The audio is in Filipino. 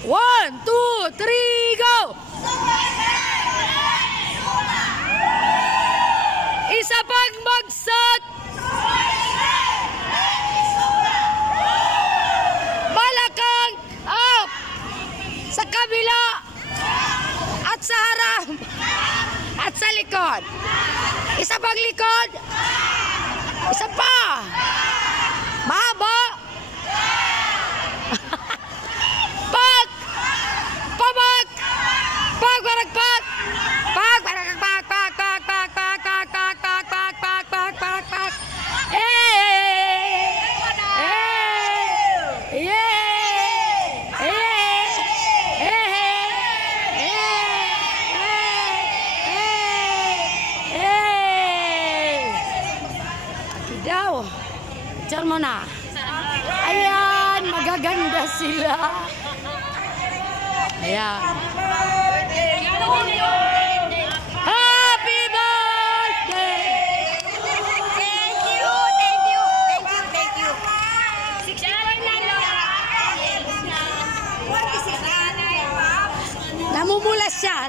1, 2, 3, go! Isa pang magsat! Balakang up! Sa kabila! At sa harap! At sa likod! Isa pang likod! Isa pa! Mahaba! Pak! Pabak! Pagbaragpak! Pagbaragpak! Pak! Pak! Pak! Pak! Pak! Pak! Pak! Pak! Pak! Pak! Pak! Pak! Daw, picture mo na. Ayan, magaganda sila. Ayan. Happy birthday! Thank you, thank you, thank you, thank you. 69 Namumulas siya.